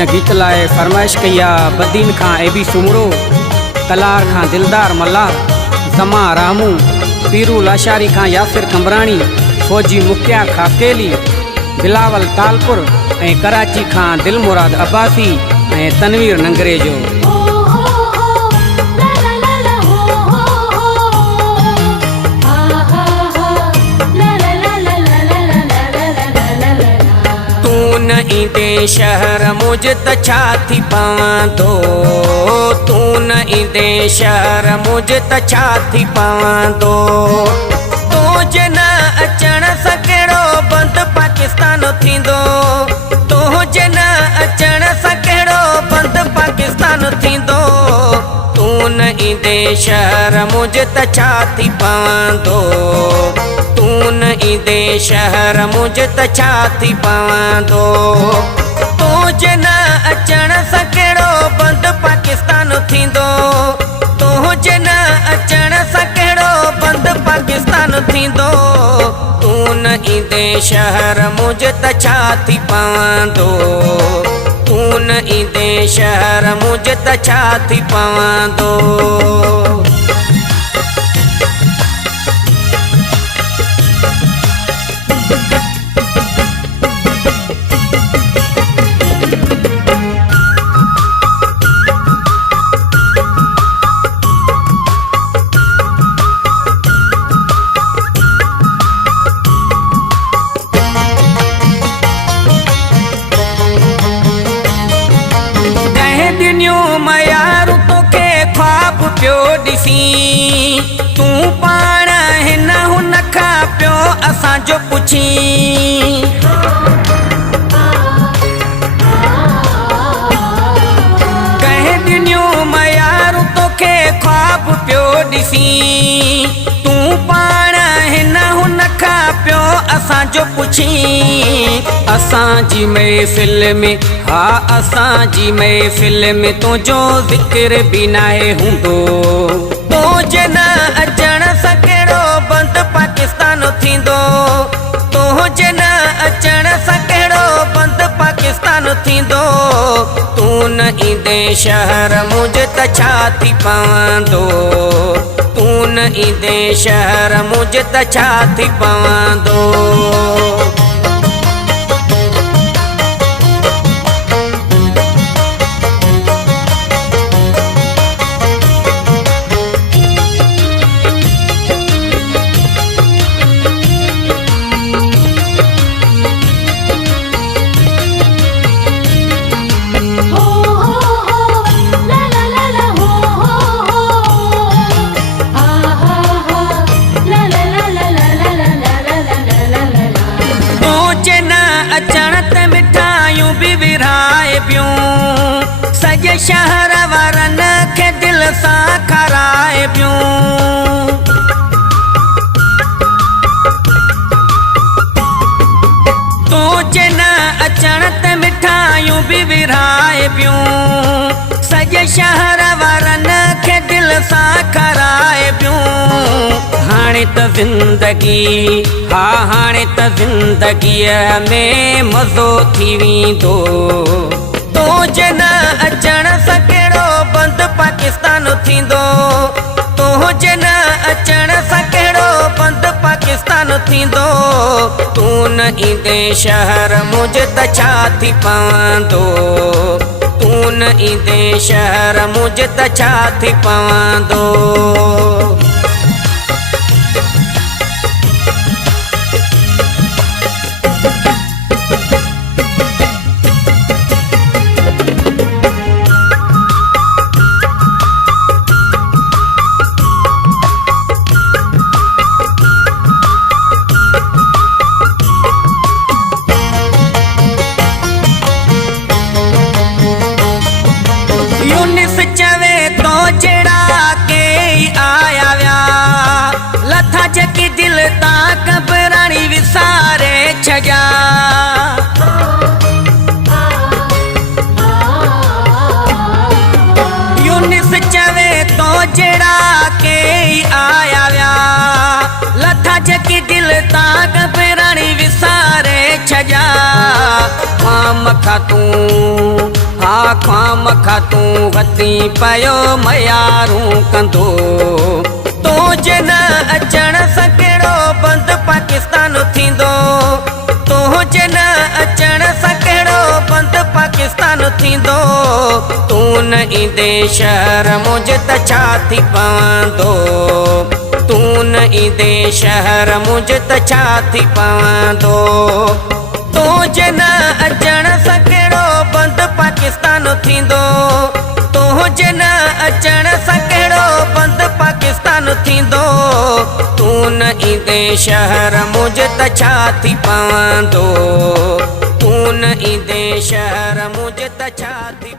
इन गीत लाए फरमाइश कई आहे बदीन खां एबी सुमड़ो, तलार खां दिलदार मल्हार, ज़मा रामू, पीरू लाशारी खां यासिर कंबराणी, फौजी मुखिया खाकेली, बिलावल तालपुर ऐं कराची खां दिलमुराद अब्बासी ऐं तनवीर नंगरेजो। ईंदे शहर मुझ त छा थी पवंदो, तू न ईंदे शहर मुझ त छा थी पवंदो। तू जे न अचण सां कहिड़ो बंदि पाकिस्तान थींदो, तू जे न अचण सां कहिड़ो बंदि पाकिस्तान थींदो। तू न ईंदे शहर मुझ त छा थी पवंदो, तू न ईंदे शहर मुझ त छा थी पवंदो। तू जे न अचण सां कहिड़ो बंदि पाकिस्तान थींदो, तू जे न अचण सां कहिड़ो बंदि पाकिस्तान थींदो। तू न ईंदे शहर मुझ त छा थी पवंदो, तू न ईंदे शहर मुझ त छा थी पवंदो। मयारू तोखे ख्वाब पियो ॾिसी, तू पाण हिन हुन खां पियो असांजो पुछी। कंहिं ॾिनियूं मयारू तोखे ख्वाब पियो ॾिसी, तू पाण हिन हुन खां पियो असांजो पुछी। असांजी महफ़िल में, हा असांजी महफ़िल में तुंहिंजो ज़िक्र बि नाहे हूंदो। तू जे न अचण सां कहिड़ो बंदि पाकिस्तान थींदो, तू जे न अचण सां कहिड़ो बंदि पाकिस्तान थींदो। तू न ईंदे शहर मुझ त छा थी पवंदो, तू न ईंदे शहर मुझ त छा थी पवंदो। सॼे शहर वारनि खे दिल सां खाराए पियूं। तू जे न अचण ते मिठाइयूं बि विराए पियूं। सॼे शहर वारनि खे दिल सां खाराए पियूं। हाणे त ज़िंदगी, हा हाणे त ज़िंदगीअ में मज़ो थी वेंदो। तू जे न अचण सां कहिड़ो बंदि पाकिस्तान थींदो, तू जे न अचण सां कहिड़ो बंदि पाकिस्तान थींदो। तू न ईंदे शहर मुझ त छा थी पवंदो, तू न ईंदे शहर मुझ त छा थी पवंदो। चवे तो जड़ा के आया व्या, लथा जकी दिल ता घबराणी विसारे छजा। यूनिस चवे तो जड़ा के आया व्या, लथा जकी दिल ता घबराणी विसारे छजा। खाम खा तू ख्वाम खा तूं वती पियो मयारूं कंदो तुंहिंजे न अचण सां कहिड़ो बंदि पाकिस्तान थींदो तुंहिंजे न अचण सां कहिड़ो बंदि पाकिस्तान थींदो तूं न ईंदे शहर मुंहिंजे त छा थी पवंदो तूं न ईंदे शहर मुंहिंजे त छा थी पवंदो तुंहिंजे न अचण सां कहिड़ो बंदि पाकिस्तान थींदो तुंहिंजे न अचण सां कहिड़ो बंदि पाकिस्तान थींदो तूं न ईंदे शहर मुंहिंजे त छा थी पवंदो तूं न ईंदे शहर मुंहिंजे त छा थी